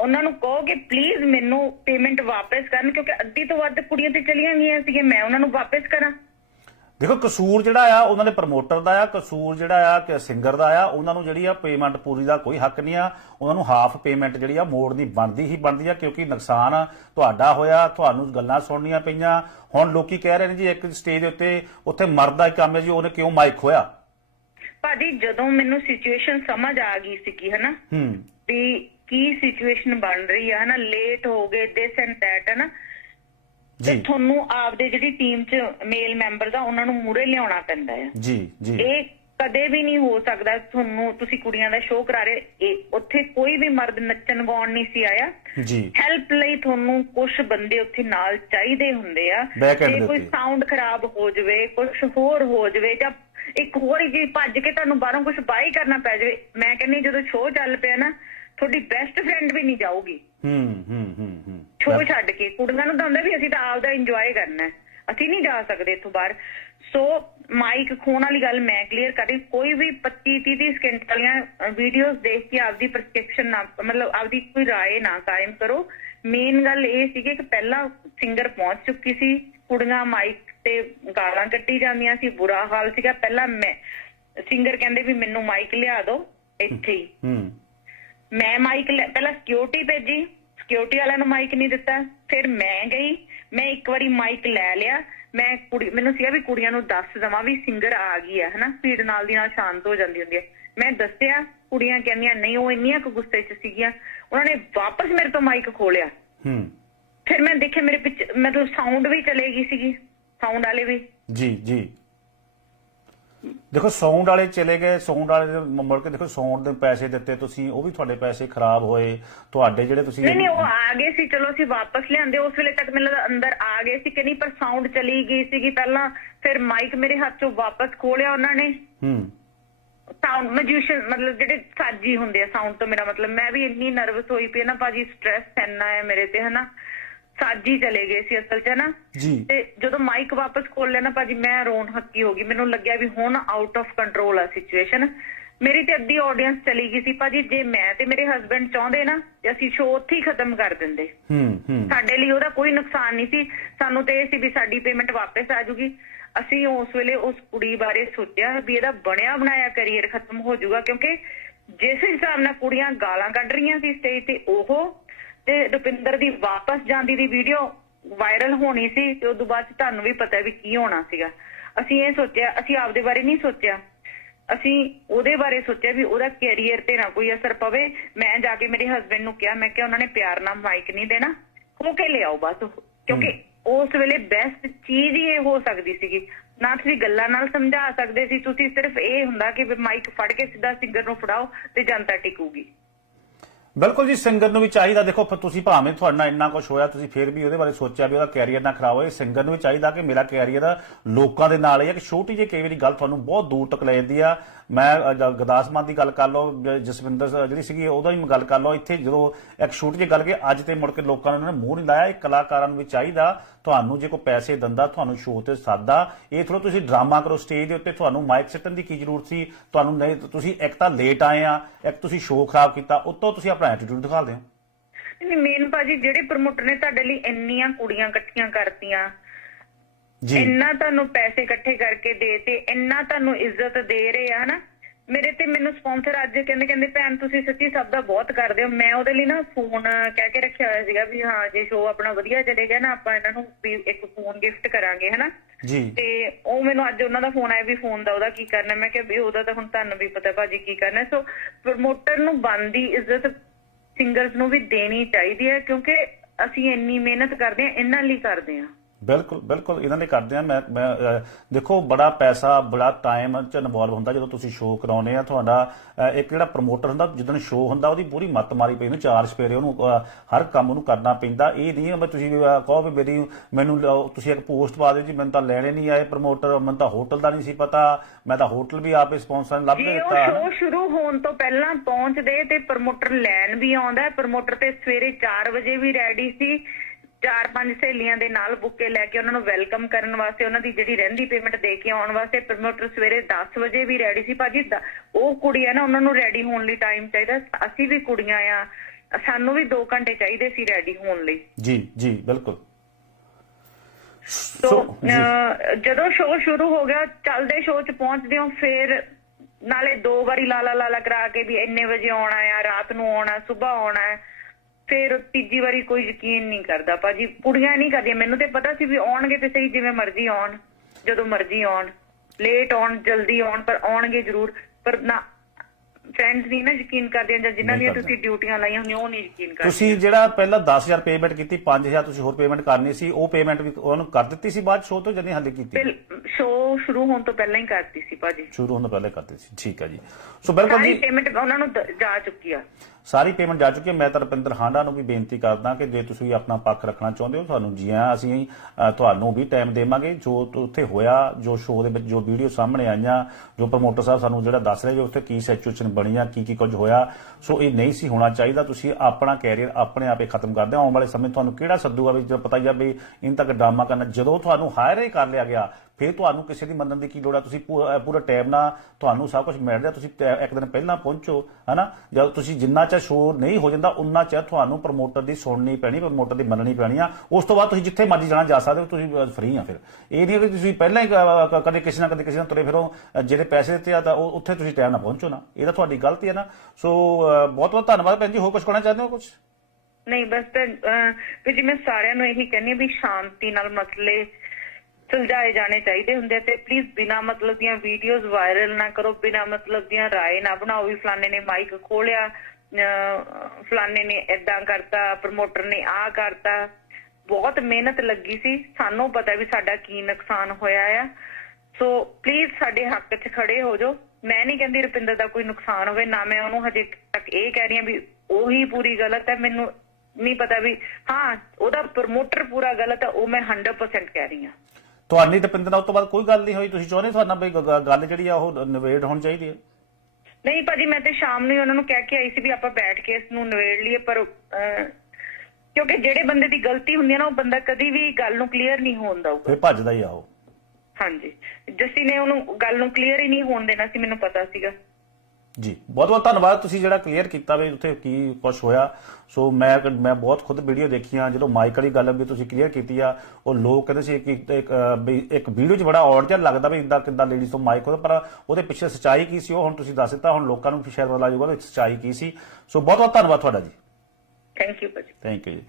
ਉਹਨਾਂ ਨੂੰ ਕਹੋ ਕਿ ਪਲੀਜ਼ ਮੈਨੂੰ ਪੇਮੈਂਟ ਵਾਪਸ ਕਰਨ, ਕਿਉਂਕਿ ਅੱਧੀ ਤੋਂ ਵੱਧ ਕੁੜੀਆਂ ਤੇ ਚਲੀਆਂ ਗਈਆਂ ਸੀਗੇ ਮੈਂ ਉਹਨਾਂ ਨੂੰ ਵਾਪਸ ਕਰਾਂ। ਦੇਖੋ ਕਸੂਰ ਜਿਹੜਾ ਆ ਉਹਨਾਂ ਦੇ ਪ੍ਰਮੋਟਰ ਦਾ ਆ ਕਸੂਰ ਜਿਹੜਾ ਆ ਕਿ ਸਿੰਗਰ ਦਾ ਆ ਉਹਨਾਂ ਨੂੰ ਜਿਹੜੀ ਆ ਪੇਮੈਂਟ ਪੂਰੀ ਦਾ ਕੋਈ ਹੱਕ ਨਹੀਂ ਆ ਉਹਨਾਂ ਨੂੰ ਹਾਫ ਪੇਮੈਂਟ ਜਿਹੜੀ ਆ ਮੋੜਨੀ ਬਣਦੀ ਹੀ ਬਣਦੀ ਆ ਕਿਉਂਕਿ ਨੁਕਸਾਨ ਤੁਹਾਡਾ ਹੋਇਆ ਤੁਹਾਨੂੰ ਗੱਲਾਂ ਸੁਣਨੀਆਂ ਪਈਆਂ। ਹੁਣ ਲੋਕੀ ਕਹਿ ਰਹੇ ਨੇ ਜੀ ਇੱਕ ਸਟੇਜ ਦੇ ਉੱਤੇ ਉੱਥੇ ਮਰਦ ਕੰਮ ਹੈ ਜੀ ਉਹਨੇ ਕਿਉਂ ਮਾਈਕ ਖੋਇਆ? ਭਾਜੀ ਜਦੋਂ ਮੈਨੂੰ ਸਿਚੁਏਸ਼ਨ ਸਮਝ ਆ ਗਈ ਸੀ ਕਿ ਹਨਾ? ਹੂੰ। ਵੀ ਕੀ ਸਿਚੁਏਸ਼ਨ ਬਣ ਰਹੀ ਆ ਹਨਾ? ਲੇਟ ਹੋ ਗਏ ਦਿਸ ਐਂਡ ਦੈਟ ਹਨਾ? ਜੀ। ਤੁਹਾਨੂੰ ਆਪਦੇ ਜਿਹੜੀ ਟੀਮ ਚ ਮੇਲ ਮੈਂਬਰਸ ਆ ਉਹਨਾਂ ਨੂੰ ਮੂਰੇ ਲਿਆਉਣਾ ਪੈਂਦਾ ਹੈ ਜੀ ਜੀ। ਇਹ ਕਦੇ ਵੀ ਨਹੀਂ ਹੋ ਸਕਦਾ ਤੁਹਾਨੂੰ ਤੁਸੀਂ ਕੁੜੀਆਂ ਦਾ ਸ਼ੋਅ ਕਰਾ ਰਹੇ। ਇਹ ਉੱਥੇ ਕੋਈ ਵੀ ਮਰਦ ਨੱਚਣ ਗਾਉਣ ਨਹੀਂ ਸੀ ਆਇਆ। ਜੀ। ਹੈਲਪ ਲਈ ਤੁਹਾਨੂੰ ਕੁਝ ਬੰਦੇ ਉੱਥੇ ਨਾਲ ਚਾਹੀਦੇ ਹੁੰਦੇ ਆ। ਜੇ ਕੋਈ। ਸਾਊਂਡ ਖਰਾਬ ਹੋ ਜਾਵੇ ਕੁਝ ਹੋਰ ਹੋ ਜਾਵੇ ਜਾਂ ਇੱਕ ਹੋਰ ਜੀ ਭੱਜ ਕੇ ਤੁਹਾਨੂੰ ਬਾਹਰੋਂ ਕੁਝ ਬਾਈ ਕਰਨਾ ਪੈ ਜਾਵੇ ਮੈਂ ਕਹਿੰਨੀ ਜਦੋਂ ਸ਼ੋਅ ਚੱਲ ਪਿਆ ਨਾ ਤੁਹਾਡੀ ਬੈਸਟ ਫਰੈਂਡ ਵੀ ਨਹੀਂ ਜਾਊਗੀ। ਹੂੰ ਹੂੰ ਹੂੰ। ਹੂੰ ਸ਼ੋਅ ਛੱਡ ਕੇ ਕੁੜੀਆਂ ਨੂੰ ਤਾਂ ਹੁੰਦਾ ਵੀ ਅਸੀਂ ਤਾਂ ਆਪਦਾ ਇੰਜੋਏ ਕਰਨਾ ਹੈ ਅਸੀਂ ਨਹੀਂ ਜਾ ਸਕਦੇ ਇੱਥੋਂ ਬਾਹਰ ਸੋ ਮਾਈਕ ਖੋਣ ਵਾਲੀ ਗੱਲ ਮੈਂ ਕਲੀਅਰ ਕਰੀ ਕੋਈ ਵੀ 25 30 30 ਸਕਿੰਟ ਵਾਲੀਆਂ ਵੀਡੀਓਜ਼ ਦੇਖ ਕੇ ਆਪਦੀ ਪ੍ਰਸਕ੍ਰਿਪਸ਼ਨ ਨਾ ਮਤਲਬ ਆਪਦੀ ਕੋਈ رائے ਨਾ ਕਾਇਮ ਕਰੋ ਮੇਨ ਗੱਲ ਇਹ ਸੀ ਕਿ ਪਹਿਲਾਂ ਸਿੰਗਰ ਪਹੁੰਚ ਚੁੱਕੀ ਸੀ ਕੁੜੀਆਂ ਮਾਈਕ ਤੇ ਗਾਲਾਂ ਕੱਢੀ ਜਾਂਦੀਆਂ ਸੀ ਬੁਰਾ ਹਾਲ ਸੀਗਾ ਪਹਿਲਾਂ ਮੈਂ ਸਿੰਗਰ ਕਹਿੰਦੇ ਵੀ ਮੈਨੂੰ ਮਾਈਕ ਲਿਆ ਦਿਓ ਇੱਥੇ ਹੀ ਹੂੰ ਮੈਂ ਮਾਈਕ ਲੈ- ਪਹਿਲਾਂ ਸਿਕਿਉਰਿਟੀ ਭੇਜੀ ਸਿਕਿਉਰਿਟੀ ਵਾਲਿਆਂ ਨੂੰ ਮਾਈਕ ਨਹੀਂ ਦਿੱਤਾ। ਫਿਰ ਮੈਂ ਗਈ ਮੈਂ ਇੱਕ ਵਾਰੀ ਮਾਈਕ ਲੈ ਲਿਆ। ਮੈਂ ਕੁੜੀ ਮੈਨੂੰ ਸੀਗਾ ਵੀ ਕੁੜੀਆਂ ਨੂੰ ਦੱਸ ਦਵਾਂ ਵੀ ਸਿੰਗਰ ਆ ਗਈ ਹੈ ਹਨਾ? ਭੀੜ ਨਾਲ ਦੀ ਨਾਲ ਸ਼ਾਂਤ ਹੋ ਜਾਂਦੀ ਹੁੰਦੀ ਹੈ। ਮੈਂ ਦੱਸਿਆ ਕੁੜੀਆਂ ਕਹਿੰਦੀਆਂ ਨਹੀਂ ਉਹ ਇੰਨੀਆਂ ਕੁ ਗੁੱਸੇ 'ਚ ਸੀਗੀਆਂ। ਉਹਨਾਂ ਨੇ ਵਾਪਸ ਮੇਰੇ ਤੋਂ ਮਾਈਕ ਖੋਲਿਆ ਹੂੰ। ਫਿਰ ਮੈਂ ਦੇਖਿਆ ਮੇਰੇ ਪਿੱਛੇ ਮਤਲਬ ਸਾਊਂਡ ਵੀ ਚਲੇ ਗਈ ਸੀਗੀ। ਸਾਊਂਡ ਵਾਲੇ ਵੀ। ਜੀ ਜੀ। ਦੇਖੋ ਸਾਊਂਡ ਵਾਲੇ ਚਲੇ ਗਏ ਸਾਊਂਡ ਵਾਲੇ ਦੇ ਮੁੜ ਕੇ ਦੇਖੋ ਸਾਊਂਡ ਦੇ ਪੈਸੇ ਦਿੱਤੇ ਤੁਸੀਂ ਉਹ ਵੀ ਤੁਹਾਡੇ ਪੈਸੇ ਖਰਾਬ ਹੋਏ ਤੁਹਾਡੇ ਜਿਹੜੇ ਤੁਸੀਂ ਨਹੀਂ ਨਹੀਂ ਉਹ ਆ ਗਏ ਸੀ ਚਲੋ ਅਸੀਂ ਵਾਪਸ ਲਿਆਂਦੇ ਉਸ ਵੇਲੇ ਤੱਕ ਮੈਨੂੰ ਲੱਗਦਾ ਅੰਦਰ ਆ ਗਏ ਸੀ ਕਿ ਨਹੀਂ ਪਰ ਸਾਊਂਡ ਚਲੀ ਗਈ ਸੀਗੀ ਪਹਿਲਾਂ ਫਿਰ ਮਾਈਕ ਮੇਰੇ ਹੱਥ ਚੋਂ ਵਾਪਸ ਖੋਲਿਆ ਉਹਨਾਂ ਨੇ। ਹੂੰ। ਸਾਊਂਡ ਮੈਜੀਸ਼ੀਅਨ ਮਤਲਬ ਜਿਹੜੇ ਸਾਜੀ ਹੁੰਦੇ ਆ ਸਾਊਂਡ ਤੋਂ ਮੇਰਾ ਮਤਲਬ ਮੈਂ ਵੀ ਇੰਨੀ ਨਰਵਸ ਹੋਈ ਪਈ ਨਾ ਭਾਜੀ ਸਟ੍ਰੈਸ ਇੰਨਾ ਹੈ ਮੇਰੇ ਤੇ ਹਨਾ। ਸਾਜੀ ਚਲੇ ਗਏ ਸੀ ਅਸਲ 'ਚ ਨਾ ਜੀ। ਤੇ ਜਦੋਂ ਮਾਈਕ ਵਾਪਸ ਖੋਲ ਲਿਆ ਨਾ ਭਾਜੀ ਮੈਂ ਰੋਣ ਹੱਕੀ ਹੋ ਗਈ। ਮੈਨੂੰ ਲੱਗਿਆ ਵੀ ਹੁਣ ਆਊਟ ਆਫ ਕੰਟਰੋਲ ਆ ਸਿਚੁਏਸ਼ਨ ਮੇਰੀ ਤੇ ਅੱਧੀ ਆਡੀਅנס ਚਲੀ ਗਈ ਸੀ ਭਾਜੀ ਜੇ ਮੈਂ ਤੇ ਮੇਰੇ ਹਸਬੰਡ ਚਾਹੁੰਦੇ ਨਾ ਅਸੀਂ ਸ਼ੋਅ ਉੱਥੇ ਹੀ ਖਤਮ ਕਰ ਦਿੰਦੇ। ਹੂੰ ਹੂੰ। ਸਾਡੇ ਲਈ ਉਹਦਾ ਕੋਈ ਨੁਕਸਾਨ ਨਹੀਂ ਸੀ। ਸਾਨੂੰ ਤੇ ਇਹ ਸੀ ਵੀ ਸਾਡੀ ਪੇਮੈਂਟ ਵਾਪਸ ਆ ਜੂਗੀ। ਅਸੀਂ ਉਸ ਵੇਲੇ ਉਸ ਕੁੜੀ ਬਾਰੇ ਸੋਚਿਆ ਵੀ ਇਹਦਾ ਬਣਿਆ ਬਣਾਇਆ ਕੈਰੀਅਰ ਖਤਮ ਹੋ ਜਾਊਗਾ ਕਿਉਂਕਿ ਜਿਸ ਹਿਸਾਬ ਨਾਲ ਕੁੜੀਆਂ ਗਾਲਾਂ ਕੱਢ ਰਹੀਆਂ ਸੀ ਸਟੇਜ ਤੇ ਉਹ ਤੇ ਰੁਪਿੰਦਰ ਦੀ ਵਾਪਸ ਜਾਂਦੀ ਦੀ ਵੀਡੀਓ ਵਾਇਰਲ ਹੋਣੀ ਸੀ ਤੇ ਉਦੋਂ ਬਾਅਦ ਤੁਹਾਨੂੰ ਵੀ ਪਤਾ ਵੀ ਕੀ ਹੋਣਾ ਸੀਗਾ। ਅਸੀਂ ਇਹ ਸੋਚਿਆ ਅਸੀਂ ਆਪਦੇ ਬਾਰੇ ਨਹੀਂ ਸੋਚਿਆ। ਅਸੀਂ ਉਹਦੇ ਬਾਰੇ ਸੋਚਿਆ ਵੀ ਉਹਦਾ ਕੈਰੀਅਰ ਤੇ ਨਾ ਕੋਈ ਅਸਰ ਪਵੇ। ਮੈਂ ਜਾ ਕੇ ਮੇਰੇ ਹਸਬੰਡ ਨੂੰ ਕਿਹਾ ਮੈਂ ਕਿਹਾ ਉਹਨਾਂ ਨੇ ਪਿਆਰ ਨਾਲ ਮਾਈਕ ਨਹੀਂ ਦੇਣਾ ਹੋ ਕੇ ਲਿਆਓ ਬਸ ਕਿਉਂਕਿ ਉਸ ਵੇਲੇ ਬੈਸਟ ਚੀਜ਼ ਹੀ ਇਹ ਹੋ ਸਕਦੀ ਸੀਗੀ। ਨਾ ਤੁਸੀਂ ਗੱਲਾਂ ਨਾਲ ਸਮਝਾ ਸਕਦੇ ਸੀ ਤੁਸੀਂ ਸਿਰਫ ਇਹ ਹੁੰਦਾ ਕਿ ਮਾਈਕ ਫੜ ਕੇ ਸਿੱਧਾ ਸਿੰਗਰ ਨੂੰ ਫੜਾਓ ਤੇ ਜਨਤਾ ਟਿਕੂਗੀ। ਬਿਲਕੁਲ ਜੀ ਸਿੰਗਰ ਨੂੰ ਵੀ ਚਾਹੀਦਾ। ਦੇਖੋ ਫਿਰ ਤੁਸੀਂ ਭਾਵੇਂ ਤੁਹਾਡੇ ਨਾਲ ਇੰਨਾ ਕੁਝ ਹੋਇਆ ਤੁਸੀਂ ਫਿਰ ਵੀ ਉਹਦੇ ਬਾਰੇ ਸੋਚਿਆ ਵੀ ਉਹਦਾ ਕੈਰੀਅਰ ਨਾ ਖਰਾਬ ਹੋਏ। ਸਿੰਗਰ ਨੂੰ ਵੀ ਚਾਹੀਦਾ ਕਿ ਮੇਰਾ ਕੈਰੀਅਰ ਲੋਕਾਂ ਦੇ ਨਾਲ ਹੀ ਹੈ ਕਿ ਛੋਟੀ ਜਿਹੀ ਕਈ ਵਾਰੀ ਗੱਲ ਤੁਹਾਨੂੰ ਬਹੁਤ ਦੂਰ ਤੱਕ ਲੈ ਜਾਂਦੀ ਆ। ਮੈਂ ਅ, ਦੀ ਗੱਲ ਕਰ ਲਓ ਜਸਵਿੰਦਰ ਜਿਹੜੀ ਸੀਗੀ ਉਹਦਾ ਵੀ ਗੱਲ ਕਰ ਲਓ। ਇੱਥੇ ਜਦੋਂ ਇੱਕ ਛੋਟੀ ਜਿਹੀ ਗੱਲ ਕਿ ਅੱਜ ਤੇ ਮੁੜ ਕੇ ਲੋਕਾਂ ਨੇ ਉਹਨਾਂ ਨੇ ਮੂੰਹ ਨਹੀਂ ਲਾਇਆ ਇਹ ਕਲਾਕਾਰਾਂ ਨੂੰ ਵੀ ਚਾਹੀਦਾ ਤੁਹਾਨੂੰ ਜੇ ਕੋਈ ਪੈਸੇ ਦਿੰਦਾ ਤੁਹਾਨੂੰ ਸ਼ੋਅ ਤੇ ਸਾਦਾ ਇਹ ਥੋੜਾ ਤੁਸੀਂ ਡਰਾਮਾ ਕਰੋ ਸਟੇਜ ਦੇ ਉੱਤੇ ਤੁਹਾਨੂੰ ਮਾਈਕ ਸਿੱਟਣ ਦੀ ਕੀ ਜ਼ਰੂਰਤ ਸੀ? ਤੁਹਾਨੂੰ ਨਹੀਂ ਤੁਸੀਂ ਇੱਕ ਤਾਂ ਲੇਟ ਆਏ ਆ ਇੱਕ ਤੁਸੀਂ ਸ਼ੋਅ ਖਰਾਬ ਕੀਤਾ ਉੱਤੋਂ ਤੁਸੀਂ ਆਪਣਾ ਐਟੀਟਿਊਡ ਦਿਖਾਉਂਦੇ ਹੋ ਨਹੀਂ ਮੇਨ ਭਾਜੀ ਜਿਹੜੇ ਪ੍ਰਮੋਟਰ ਨੇ ਤੁਹਾਡੇ ਲਈ ਇੰਨੀਆਂ ਕੁੜੀਆਂ ਇਕੱਠੀਆਂ ਕਰਤੀਆਂ। ਜੀ। ਇੰਨਾ ਤੁਹਾਨੂੰ ਪੈਸੇ ਇਕੱਠੇ ਕਰਕੇ ਦੇ ਤੇ ਇੰਨਾ ਤੁਹਾਨੂੰ ਇੱਜ਼ਤ ਦੇ ਰਹੇ ਆ ਹਨਾ ਮੇਰੇ ਤੇ ਮੈਨੂੰ ਸਪਾਂਸਰ ਅੱਜ ਕਹਿੰਦੇ ਕਹਿੰਦੇ ਭੈਣ ਤੁਸੀਂ ਸੱਚੀ ਸਭ ਦਾ ਬਹੁਤ ਕਰਦੇ ਹੋ। ਮੈਂ ਉਹਦੇ ਲਈ ਨਾ ਫੋਨ ਕਹਿ ਕੇ ਰੱਖਿਆ ਹੋਇਆ ਸੀਗਾ ਵੀ ਹਾਂ ਜੇ ਸ਼ੋਅ ਆਪਣਾ ਵਧੀਆ ਚੱਲੇਗਾ ਨਾ ਆਪਾਂ ਇਹਨਾਂ ਨੂੰ ਵੀ ਇੱਕ ਫੋਨ ਗਿਫਟ ਕਰਾਂਗੇ ਹਨਾ? ਜੀ। ਤੇ ਉਹ ਮੈਨੂੰ ਅੱਜ ਉਹਨਾਂ ਦਾ ਫੋਨ ਆਇਆ ਵੀ ਫੋਨ ਦਾ ਉਹਦਾ ਕੀ ਕਰਨਾ? ਮੈਂ ਕਿਹਾ ਵੀ ਉਹਦਾ ਤਾਂ ਹੁਣ ਤੁਹਾਨੂੰ ਵੀ ਪਤਾ ਭਾਜੀ ਕੀ ਕਰਨਾ। ਸੋ ਪ੍ਰਮੋਟਰ ਨੂੰ ਬਣਦੀ ਇੱਜ਼ਤ ਸਿੰਗਰਸ ਨੂੰ ਵੀ ਦੇਣੀ ਚਾਹੀਦੀ ਹੈ, ਕਿਉਂਕਿ ਅਸੀਂ ਇੰਨੀ ਮਿਹਨਤ ਕਰਦੇ ਹਾਂ, ਇਹਨਾਂ ਲਈ ਕਰਦੇ ਹਾਂ। ਬਿਲਕੁਲ ਬਿਲਕੁਲ ਇਹਨਾਂ ਨੇ ਕਰਦੇ ਆ ਮੈਂ ਮੈਂ ਦੇਖੋ ਬੜਾ ਪੈਸਾ ਬੜਾ ਟਾਈਮ ਚ ਇਨਵੋਲਵ ਹੁੰਦਾ ਜਦੋਂ ਤੁਸੀਂ ਸ਼ੋਅ ਕਰਾਉਨੇ ਆ ਤੁਹਾਡਾ ਇੱਕ ਜਿਹੜਾ ਪ੍ਰਮੋਟਰ ਹੁੰਦਾ ਜਿੱਦਣ ਸ਼ੋਅ ਹੁੰਦਾ ਉਹਦੀ ਪੂਰੀ ਮੱਤ ਮਾਰੀ ਪਈ ਉਹਨੂੰ ਚਾਰ ਸਪੇਰੇ ਉਹਨੂੰ ਹਰ ਕੰਮ ਉਹਨੂੰ ਕਰਨਾ ਪੈਂਦਾ। ਇਹ ਨਹੀਂ ਵੀ ਤੁਸੀਂ ਕਹੋ ਵੀ ਮੇਰੀ ਮੈਨੂੰ ਤੁਸੀਂ ਇੱਕ ਪੋਸਟ ਪਾ ਦਿਓ ਜੀ ਮੈਨੂੰ ਤਾਂ ਲੈਣੇ ਨਹੀਂ ਆਏ ਪ੍ਰਮੋਟਰ ਮੈਨੂੰ ਤਾਂ ਹੋਟਲ ਦਾ ਨਹੀਂ ਸੀ ਪਤਾ ਮੈਂ ਤਾਂ ਹੋਟਲ ਵੀ ਆਪੇ ਸਪਾਂਸਰ ਲੱਭ ਕੇ ਦਿੱਤਾ। ਸ਼ੋਅ ਸ਼ੁਰੂ ਹੋਣ ਤੋਂ ਪਹਿਲਾਂ ਪਹੁੰਚਦੇ ਤੇ ਪ੍ਰਮੋਟਰ ਲੈਣ ਵੀ ਆਉਂਦਾ ਪ੍ਰਮੋਟਰ ਤੇ ਸਵੇਰੇ 4 ਵਜੇ ਵੀ ਰੈਡੀ ਸੀ ਚਾਰ ਪੰਜ ਸਹੇਲੀਆਂ ਦੇ ਨਾਲ ਬੁੱਕੇ ਲੈ ਕੇ ਉਹਨਾਂ ਨੂੰ ਵੈਲਕਮ ਕਰਨ ਵਾਸਤੇ ਉਹਨਾਂ ਦੀ ਜਿਹੜੀ ਰਹਿੰਦੀ ਪੇਮੈਂਟ ਦੇ ਕੇ ਆਉਣ ਵਾਸਤੇ ਪ੍ਰਮੋਟਰ ਸਵੇਰੇ 10 ਵਜੇ ਵੀ ਰੈਡੀ ਸੀ। ਭਾਜੀ ਉਹ ਕੁੜੀ ਆ ਨਾ ਉਹਨਾਂ ਨੂੰ ਰੈਡੀ ਹੋਣ ਲਈ ਟਾਈਮ ਚਾਹੀਦਾ। ਅਸੀਂ ਵੀ ਕੁੜੀਆਂ ਆ। ਸਾਨੂੰ ਵੀ 2 ਘੰਟੇ ਚਾਹੀਦੇ ਸੀ ਰੈਡੀ ਹੋਣ ਲਈ। ਜੀ ਜੀ ਬਿਲਕੁਲ। ਸੋ ਜਦੋਂ ਸ਼ੋਅ ਸ਼ੁਰੂ ਹੋ ਗਿਆ ਚੱਲਦੇ ਸ਼ੋਅ 'ਚ ਪਹੁੰਚਦੇ ਹਾਂ ਫਿਰ ਨਾਲੇ ਦੋ ਵਾਰੀ ਲਾਲਾ ਲਾਲਾ ਕਰਾ ਕੇ ਵੀ ਇੰਨੇ ਵਜੇ ਆਉਣਾ ਆ ਰਾਤ ਨੂੰ ਆਉਣਾ ਸਵੇਰ ਆਉਣਾ। ਫਿਰ ਤੀਜੀ ਵਾਰੀ ਕੋਈ ਯਕੀਨ ਨਹੀਂ ਕਰਦਾ। ਭਾਜੀ ਕੁੜੀਆਂ ਨਹੀਂ ਕਰਦੀਆਂ। ਮੈਨੂੰ ਤੇ ਪਤਾ ਸੀ ਵੀ ਆਉਣਗੇ ਤੇ ਸਹੀ ਜਿਵੇਂ ਮਰਜ਼ੀ ਆਉਣ ਜਦੋਂ ਮਰਜ਼ੀ ਆਉਣ। ਲੇਟ ਆਉਣ ਜਲਦੀ ਆਉਣ ਪਰ ਆਉਣਗੇ ਜ਼ਰੂਰ। ਪਰ ਨਾ ਫਰੈਂਡਸ ਨਹੀਂ ਨਾ ਯਕੀਨ ਕਰਦੀਆਂ ਜਾਂ ਜਿਨ੍ਹਾਂ ਨਹੀਂ ਦੀਆਂ ਕਰਦੇ। ਤੁਸੀਂ ਡਿਊਟੀਆਂ ਲਾਈਆਂ ਹੁੰਦੀਆਂ ਉਹ ਨਹੀਂ ਯਕੀਨ ਕਰਦੇ ਤੁਸੀਂ ਜਿਹੜਾ ਪਹਿਲਾਂ 10000 ਪੇਮੈਂਟ ਕੀਤੀ 5000 ਤੁਸੀਂ ਹੋਰ ਪੇਮੈਂਟ ਕਰਨੀ ਸੀ ਉਹ ਪੇਮੈਂਟ ਵੀ ਉਹਨੂੰ ਕਰ ਦਿੱਤੀ ਸੀ ਬਾਅਦ ਸ਼ੋਅ ਤੋਂ ਜਨੇ ਹੱਲੇ ਕੀਤੀ? ਸ਼ੋਅ ਸ਼ੁਰੂ ਹੋਣ ਤੋਂ ਪਹਿਲਾਂ ਹੀ ਕਰਤੀ ਸੀ ਭਾਜੀ। ਸ਼ੁਰੂ ਹੋਣ ਤੋਂ ਪਹਿਲੇ ਕਰਦੇ ਸੀ। ਠੀਕ ਹੈ ਜੀ। ਸੋ ਬਿਲਕੁਲ ਸਾਰੀ ਜੀ। ਪੇਮੈਂਟ ਉਹਨਾਂ ਨੂੰ ਦ- ਜਾ ਚੁੱਕੀ ਆ। ਸਾਰੀ ਪੇਮੈਂਟ ਜਾ ਚੁੱਕੀ ਹੈ ਮੈਂ ਤਾਂ ਰੁਪਿੰਦਰ ਹਾਂਡਾ ਨੂੰ ਵੀ ਬੇਨਤੀ ਕਰਦਾ ਕਿ ਜੇ ਤੁਸੀਂ ਆਪਣਾ ਪੱਖ ਰੱਖਣਾ ਚਾਹੁੰਦੇ ਹੋ ਤੁਹਾਨੂੰ ਜੀ ਆਇਆਂ ਅਸੀਂ ਅ, ਤੁਹਾਨੂੰ ਵੀ ਟਾਈਮ ਦੇਵਾਂਗੇ। ਜੋ ਤ- ਉੱਥੇ ਹੋਇਆ ਜੋ ਸ਼ੋਅ ਦੇ ਵਿੱਚ ਜੋ ਵੀਡੀਓ ਸਾਹਮਣੇ ਆਈਆਂ ਜੋ ਪ੍ਰਮੋਟਰ ਸਾਹਿਬ ਸਾਨੂੰ ਜਿਹੜਾ ਦੱਸ ਰਹੇ ਜੋ ਉੱਥੇ ਕੀ ਸਿਚੁਏਸ਼ਨ ਬਣੀ ਆ ਕੀ ਕੀ ਕੁਝ ਹੋਇਆ। ਸੋ ਇਹ ਨਹੀਂ ਸੀ ਹੋਣਾ ਚਾਹੀਦਾ। ਤੁਸੀਂ ਆਪਣਾ ਕੈਰੀਅਰ ਆਪਣੇ ਆਪੇ ਖਤਮ ਕਰਦੇ ਹੋ। ਆਉਣ ਵਾਲੇ ਸਮੇਂ ਤੁਹਾਨੂੰ ਕਿਹੜਾ ਸੱਦੂਗਾ ਵੀ ਜਦੋਂ ਪਤਾ ਹੀ ਆ ਵੀ ਇਨ ਤੱਕ ਡਰਾਮਾ ਕਰਨਾ। ਜਦੋਂ ਤੁਹਾਨੂੰ ਹਾਇਰ ਹੀ ਕਰ ਲਿਆ ਗਿਆ ਫਿਰ ਤੁਹਾਨੂੰ ਕਿਸੇ ਦੀ ਮੰਨਣ ਦੀ ਕੀ ਲੋੜ ਆ? ਤੁਸੀਂ ਪੂਰਾ ਟਾਈਮ ਨਾਲ ਤੁਹਾਨੂੰ ਸਭ ਕੁਝ ਮਿਲ ਰਿਹਾ ਤੁਸੀਂ ਇੱਕ ਦਿਨ ਪਹਿਲਾਂ ਪਹੁੰਚੋ, ਹਨਾ? ਜਦ ਤੁਸੀਂ ਜਿੰਨਾ ਚਿਰ ਸ਼ੋਅ ਨਹੀਂ ਹੋ ਜਾਂਦਾ, ਉਨਾ ਚਿਰ ਤੁਹਾਨੂੰ ਪ੍ਰਮੋਟਰ ਦੀ ਸੁਣਨੀ ਪੈਣੀ ਪ੍ਰਮੋਟਰ ਦੀ ਮੰਨਣੀ ਪੈਣੀ ਆ। ਉਸ ਤੋਂ ਬਾਅਦ ਤੁਸੀਂ ਜਿੱਥੇ ਮਰਜ਼ੀ ਜਾਣਾ, ਜਾ ਸਕਦੇ ਹੋ, ਤੁਸੀਂ ਫ੍ਰੀ ਆ ਫਿਰ। ਇਹ ਨਹੀਂ ਕਿ ਤੁਸੀਂ ਪਹਿਲਾਂ ਹੀ ਕਦੇ ਕਿਸੇ ਨਾ ਕਦੇ ਕਿਸੇ ਨਾਲ ਤੁਰੇ ਫਿਰੋ ਜਿਹੜੇ ਪੈਸੇ ਦਿੱਤੇ ਆ ਤਾਂ ਉੱਥੇ ਤੁਸੀਂ ਟਾਈਮ ਨਾਲ ਪਹੁੰਚੋ ਨਾ। ਇਹ ਤਾਂ ਤੁਹਾਡੀ ਗਲਤੀ ਹੈ ਨਾ। ਸੋ ਬਹੁਤ ਬਹੁਤ ਧੰਨਵਾਦ ਭੈਣ ਜੀ। ਹੋਰ ਕੁਝ ਕਹਿਣਾ ਚਾਹੁੰਦੇ ਹੋ ਕੁਝ ਨਹੀਂ, ਬਸ ਤਾਂ ਜੀ ਮੈਂ ਸਾਰਿਆਂ ਨੂੰ ਇਹੀ ਕਹਿੰਨੀ ਵੀ ਸ਼ਾਂਤੀ ਨਾਲ ਮਸਲੇ ਸੁਲਝਾਏ ਜਾਣੇ ਚਾਹੀਦੇ ਹੁੰਦੇ ਆ ਤੇ ਪਲੀਜ਼ ਬਿਨਾ ਮਤਲਬ ਦੀਆਂ ਵੀਡੀਓਜ਼ ਵਾਇਰਲ ਨਾ ਕਰੋ ਬਿਨਾ ਮਤਲਬ ਦੀਆਂ ਰਾਏ ਨਾ ਬਣਾਓ ਵੀ ਫਲਾਣੇ ਨੇ ਮਾਈਕ ਖੋਲਿਆ ਅਹ, ਫਲਾਣੇ ਨੇ ਐਦਾਂ ਕਰਤਾ ਪ੍ਰਮੋਟਰ ਨੇ ਆ ਕਰਤਾ। ਬਹੁਤ ਮਿਹਨਤ ਲੱਗੀ ਸੀ। ਸਾਨੂੰ ਪਤਾ ਵੀ ਸਾਡਾ ਕੀ ਨੁਕਸਾਨ ਹੋਇਆ ਆ। ਸੋ ਪਲੀਜ਼ ਸਾਡੇ ਹੱਕ 'ਚ ਖੜੇ ਹੋ ਜਾਓ। ਮੈਂ ਨਹੀਂ ਕਹਿੰਦੀ ਰੁਪਿੰਦਰ ਦਾ ਕੋਈ ਨੁਕਸਾਨ ਹੋਵੇ ਨਾ ਮੈਂ ਉਹਨੂੰ ਹਜੇ ਤੱਕ ਇਹ ਕਹਿ ਰਹੀ ਹਾਂ ਵੀ ਉਹੀ ਪੂਰੀ ਗਲਤ ਹੈ। ਮੈਨੂੰ ਨਹੀਂ ਪਤਾ ਵੀ ਹਾਂ ਉਹਦਾ ਪ੍ਰਮੋਟਰ ਪੂਰਾ ਗਲਤ ਹੈ ਉਹ ਮੈਂ 100% ਕਹਿ ਰਹੀ ਹਾਂ। ਤੁਹਾਡੀ ਦਪਿੰਦਰ ਨਾਲ ਉਸ ਤੋਂ ਬਾਅਦ ਕੋਈ ਗੱਲ ਨਹੀਂ ਹੋਈ ਤੁਸੀਂ ਚਾਹੁੰਦੇ ਤੁਹਾਡਾ ਗ- ਗੱਲ ਜਿਹੜੀ ਆ ਉਹ ਨਿਬੇੜ ਹੋਣੀ ਚਾਹੀਦੀ ਹੈ? ਨਹੀਂ ਭਾਜੀ ਮੈਂ ਤੇ ਸ਼ਾਮ ਨੂੰ ਹੀ ਉਹਨਾਂ ਨੂੰ ਕਹਿ ਕੇ ਆਈ ਸੀ ਵੀ ਆਪਾਂ ਬੈਠ ਕੇ ਇਸ ਨੂੰ ਨਿਬੇੜ ਲਈਏ ਪਰ ਕਿਉਂਕਿ ਜਿਹੜੇ ਬੰਦੇ ਦੀ ਗਲਤੀ ਹੁੰਦੀ ਹੈ ਨਾ ਉਹ ਬੰਦਾ ਕਦੀ ਵੀ ਗੱਲ ਨੂੰ ਕਲੀਅਰ ਨਹੀਂ ਹੋਣ ਦਊਗਾ। ਫਿਰ ਭੱਜਦਾ ਹੀ ਆ ਉਹ। ਹਾਂਜੀ। ਜੱਸੀ ਨੇ ਉਹਨੂੰ ਗੱਲ ਨੂੰ ਕਲੀਅਰ ਹੀ ਨਹੀਂ ਹੋਣ ਦੇਣਾ ਸੀ ਮੈਨੂੰ ਪਤਾ ਸੀਗਾ। ਜੀ। ਬਹੁਤ ਬਹੁਤ ਧੰਨਵਾਦ ਤੁਸੀਂ ਜਿਹੜਾ ਕਲੀਅਰ ਕੀਤਾ ਵੀ ਉੱਥੇ ਕੀ ਕੁਝ ਹੋਇਆ। ਸੋ ਮੈਂ ਮੈਂ ਬਹੁਤ ਖੁਦ ਵੀਡੀਓ ਦੇਖੀਆਂ ਜਦੋਂ ਮਾਈਕ ਵਾਲੀ ਗੱਲ ਵੀ ਤੁਸੀਂ ਕਲੀਅਰ ਕੀਤੀ ਆ ਉਹ ਲੋਕ ਕਹਿੰਦੇ ਸੀ ਕਿ ਇੱਕ ਇੱਕ ਵੀਡੀਓ 'ਚ ਬੜਾ ਔੜ ਜਿਹਾ ਲੱਗਦਾ ਵੀ ਇਦਾਂ ਕਿੱਦਾਂ ਲੇਡੀਜ਼ ਤੋਂ ਮਾਈਕ ਉਹਦਾ ਪਰ ਉਹਦੇ ਪਿੱਛੇ ਸੱਚਾਈ ਕੀ ਸੀ ਉਹ ਹੁਣ ਤੁਸੀਂ ਦੱਸ ਦਿੱਤਾ ਹੁਣ ਲੋਕਾਂ ਨੂੰ ਵੀ ਸ਼ਾਇਦ ਪਤਾ ਲੱਗ ਜਾਊਗਾ ਵੀ ਸੱਚਾਈ ਕੀ ਸੀ। ਸੋ ਬਹੁਤ ਬਹੁਤ ਧੰਨਵਾਦ ਤੁਹਾਡਾ ਜੀ। ਥੈਂਕ ਯੂ ਭਾਜੀ। ਥੈਂਕ ਯੂ ਜੀ।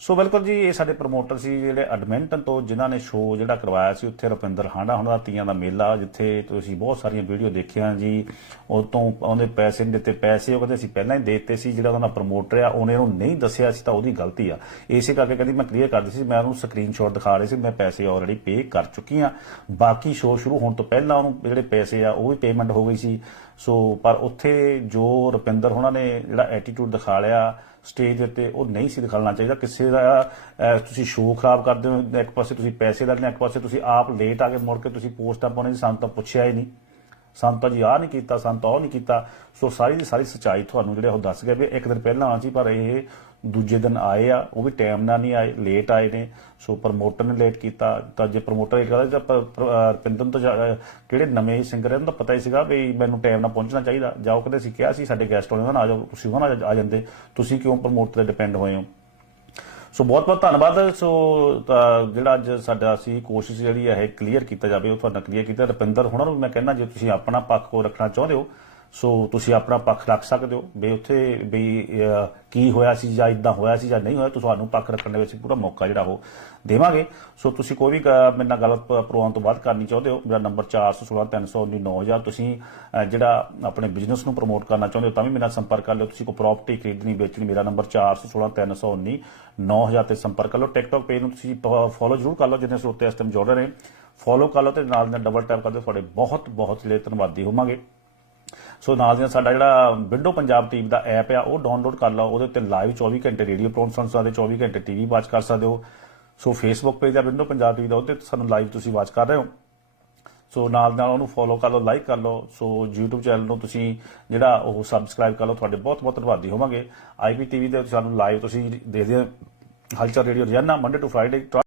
ਸੋ ਬਿਲਕੁਲ ਜੀ, ਇਹ ਸਾਡੇ ਪ੍ਰੋਮੋਟਰ ਸੀ ਜਿਹੜੇ ਐਡਮਿੰਟਨ ਤੋਂ, ਜਿਨ੍ਹਾਂ ਨੇ ਸ਼ੋਅ ਜਿਹੜਾ ਕਰਵਾਇਆ ਸੀ ਉੱਥੇ ਰੁਪਿੰਦਰ ਹਾਂਡਾ ਉਹਨਾਂ ਦਾ, ਤੀਆਂ ਦਾ ਮੇਲਾ, ਜਿੱਥੇ ਤੁਸੀਂ ਬਹੁਤ ਸਾਰੀਆਂ ਵੀਡੀਓ ਦੇਖੀਆਂ ਜੀ। ਉਹ ਤੋਂ ਉਹਨੇ ਪੈਸੇ ਨਹੀਂ ਦਿੱਤੇ, ਪੈਸੇ ਉਹ ਕਹਿੰਦੇ ਅਸੀਂ ਪਹਿਲਾਂ ਹੀ ਦੇ ਦਿੱਤੇ ਸੀ, ਜਿਹੜਾ ਉਹਨਾਂ ਦਾ ਪ੍ਰੋਮੋਟਰ ਆ, ਉਹਨੇ ਉਹਨੂੰ ਨਹੀਂ ਦੱਸਿਆ ਸੀ, ਤਾਂ ਉਹਦੀ ਗਲਤੀ ਆ। ਇਸੇ ਕਰਕੇ ਕਹਿੰਦੀ ਮੈਂ ਕਲੀਅਰ ਕਰਦੀ ਸੀ, ਮੈਂ ਉਹਨੂੰ ਸਕਰੀਨਸ਼ਾਟ ਦਿਖਾ ਰਹੀ ਸੀ, ਮੈਂ ਪੈਸੇ ਆਲਰੇਡੀ ਪੇ ਕਰ ਚੁੱਕੀ ਆ। ਬਾਕੀ ਸ਼ੋਅ ਸ਼ੁਰੂ ਹੋਣ ਤੋਂ ਪਹਿਲਾਂ ਉਹਨੂੰ ਜਿਹੜੇ ਪੈਸੇ ਆ, ਉਹ ਵੀ ਪੇਮੈਂਟ ਹੋ ਗਈ ਸੀ। ਸੋ ਪਰ ਉੱਥੇ ਜੋ ਰੁਪਿੰਦਰ ਹੋਣਾ ਨੇ ਜਿਹੜਾ ਐਟੀਟਿਊਡ ਦਿਖਾ ਲਿਆ ਸਟੇਜ ਦੇ ਉੱਤੇ ਉਹ ਨਹੀਂ ਸੀ ਦਿਖਾਉਣਾ ਚਾਹੀਦਾ। ਕਿਸੇ ਦਾ ਤੁਸੀਂ ਸ਼ੋਅ ਖਰਾਬ ਕਰਦੇ ਹੋ ਇੱਕ ਪਾਸੇ ਤੁਸੀਂ ਪੈਸੇ ਲੈਂਦੇ ਹੋ, ਇੱਕ ਪਾਸੇ ਤੁਸੀਂ ਆਪ ਲੇਟ ਆ ਕੇ ਮੁੜ ਕੇ ਤੁਸੀਂ ਪੋਸਟਾਂ ਪਾਉਣੇ ਸਾਨੂੰ ਤਾਂ ਪੁੱਛਿਆ ਹੀ ਨਹੀਂ। ਸਾਨੂੰ ਤਾਂ ਜੀ ਆਹ ਨਹੀਂ ਕੀਤਾ ਸਾਨੂੰ ਤਾਂ ਉਹ ਨਹੀਂ ਕੀਤਾ। ਸੋ ਸਾਰੀ ਦੀ ਸਾਰੀ ਸੱਚਾਈ ਤੁਹਾਨੂੰ ਜਿਹੜੇ ਉਹ ਦੱਸ ਗਏ ਵੀ ਇੱਕ ਦਿਨ ਪਹਿਲਾਂ ਆਉਣਾ ਸੀ ਪਰ ਇਹ ਦੂਜੇ ਦਿਨ ਆਏ ਆ, ਉਹ ਵੀ ਟਾਈਮ ਨਾਲ ਨਹੀਂ ਆਏ ਲੇਟ ਆਏ ਨੇ ਸੋ ਪ੍ਰਮੋਟਰ ਨੇ ਲੇਟ ਕੀਤਾ। ਤਾਂ ਜੇ ਪ੍ਰਮੋਟਰ ਇਹ ਕਹਿੰਦਾ ਤਾਂ ਪਿੰਦਨ ਤੋਂ ਜਾ- ਕਿਹੜੇ ਨਵੇਂ ਸਿੰਗਰ ਇਹਨਾਂ ਦਾ ਪਤਾ ਹੀ ਸੀਗਾ ਵੀ ਮੈਨੂੰ ਟਾਈਮ ਨਾਲ ਪਹੁੰਚਣਾ ਚਾਹੀਦਾ। ਜਾਓ ਕਦੇ ਅਸੀਂ ਕਿਹਾ ਸੀ ਸਾਡੇ ਗੈਸਟ ਹੋਣੇ, ਉਹਨਾਂ ਨਾਲ ਆ ਜਾਓ, ਤੁਸੀਂ ਉਹਨਾਂ ਨਾਲ ਆ ਜਾਂਦੇ, ਤੁਸੀਂ ਕਿਉਂ ਪ੍ਰਮੋਟਰ ਤੇ ਡਿਪੈਂਡ ਹੋਏ ਹੋ? ਸੋ ਬਹੁਤ ਬਹੁਤ ਧੰਨਵਾਦ। ਸੋ ਜਿਹੜਾ ਅੱਜ ਸਾਡਾ ਸੀ ਕੋਸ਼ਿਸ਼ ਜਿਹੜੀ ਹੈ ਕਲੀਅਰ ਕੀਤਾ ਜਾਵੇ, ਉਹ ਤੁਹਾਡਾ ਕਲੀਅਰ ਕੀਤਾ। ਰੁਪਿੰਦਰ, ਹੁਣਾਂ ਨੂੰ ਮੈਂ ਕਹਿੰਦਾ, ਜੇ ਤੁਸੀਂ ਆਪਣਾ ਪੱਖ ਕੋ ਰੱਖਣਾ ਚਾਹੁੰਦੇ ਹੋ ਸੋ ਤੁਸੀਂ ਆਪਣਾ ਪੱਖ ਰੱਖ ਸਕਦੇ ਹੋ ਵੀ ਉੱਥੇ ਵੀ ਕੀ ਹੋਇਆ ਸੀ ਜਾਂ ਇਦਾਂ ਹੋਇਆ ਸੀ ਜਾਂ ਨਹੀਂ ਹੋਇਆ, ਤੁਹਾਨੂੰ ਪੱਖ ਰੱਖਣ ਦੇ ਵਿੱਚ ਪੂਰਾ ਮੌਕਾ ਜਿਹੜਾ ਉਹ ਦੇਵਾਂਗੇ। ਸੋ ਤੁਸੀਂ ਕੋਈ ਵੀ ਮੇਰੇ ਨਾਲ ਗੱਲ ਪ੍ਰੋਗਰਾਮ ਤੋਂ ਬਾਅਦ ਕਰਨੀ ਚਾਹੁੰਦੇ ਹੋ, ਮੇਰਾ ਨੰਬਰ 4163199000 ਤੁਸੀਂ ਜਿਹੜਾ ਆਪਣੇ ਬਿਜ਼ਨਸ ਨੂੰ ਪ੍ਰਮੋਟ ਕਰਨਾ ਚਾਹੁੰਦੇ ਹੋ ਤਾਂ ਵੀ ਮੇਰੇ ਨਾਲ ਸੰਪਰਕ ਕਰ ਲਿਓ। ਤੁਸੀਂ ਕੋਈ ਪ੍ਰਾਪਰਟੀ ਖਰੀਦਣੀ, ਵੇਚਣੀ, ਮੇਰਾ ਨੰਬਰ 4163199000 ਤੇ ਸੰਪਰਕ ਕਰ ਲਓ। ਟਿਕਟੌਕ ਪੇਜ ਨੂੰ ਤੁਸੀਂ ਫੋਲੋ ਜ਼ਰੂਰ ਕਰ ਲਓ ਜਿੰਨੇ ਸਰੋਤੇ ਇਸ ਟਾਈਮ ਜੁੜ ਰਹੇ ਨੇ। ਫੋਲੋ ਕਰ ਲਓ ਤੇ ਨਾਲ ਨਾਲ ਡਬਲ ਟੈਪ ਕਰ ਦਿਓ। ਤੁਹਾਡੇ ਬਹੁਤ ਬਹੁਤ ਜਿਹੜੇ ਧੰਨਵਾਦੀ ਹੋਵਾਂਗੇ। ਸੋ ਨਾਲ ਦੀ ਨਾਲ ਸਾਡਾ ਜਿਹੜਾ ਵਿੰਡੋ ਪੰਜਾਬ ਟੀਵੀ ਦਾ ਐਪ ਆ, ਉਹ ਡਾਊਨਲੋਡ ਕਰ ਲਓ। ਉਹਦੇ ਉੱਤੇ ਲਾਈਵ 24 ਘੰਟੇ ਰੇਡੀਓ ਪ੍ਰੋਗਰਾਮ ਸੁਣ ਹੋ 24 ਘੰਟੇ ਟੀਵੀ ਵਾਚ ਕਰ ਸਕਦੇ ਹੋ। ਸੋ ਫੇਸਬੁੱਕ ਪੇਜ ਆ, ਵਿੰਡੋ ਪੰਜਾਬ ਟੀਵੀ ਦਾ, ਉਹਦੇ ਤੇ ਸਾਨੂੰ ਲਾਈਵ ਤੁਸੀਂ ਵਾਚ ਕਰ ਰਹੇ ਹੋ। ਸੋ ਨਾਲ ਨਾਲ ਉਹਨੂੰ ਫੋਲੋ ਕਰ ਲਓ ਲਾਈਕ ਕਰ ਲਓ। ਸੋ YouTube ਚੈਨਲ ਨੂੰ ਤੁਸੀਂ ਜਿਹੜਾ ਉਹ ਸਬਸਕ੍ਰਾਈਬ ਕਰ ਲਓ। ਤੁਹਾਡੇ ਬਹੁਤ ਬਹੁਤ ਧੰਨਵਾਦੀ ਹੋਵਾਂਗੇ। ਆਈਪੀ ਟੀਵੀ ਦੇ ਸਾਨੂੰ ਲਾਈਵ ਤੁਸੀਂ ਦੇਖਦੇ ਹੋ। ਹਲਚਲ ਰੇਡੀਓ ਰੋਜ਼ਾਨਾ ਮੰਡੇ ਟੂ ਫਰਾਈਡੇ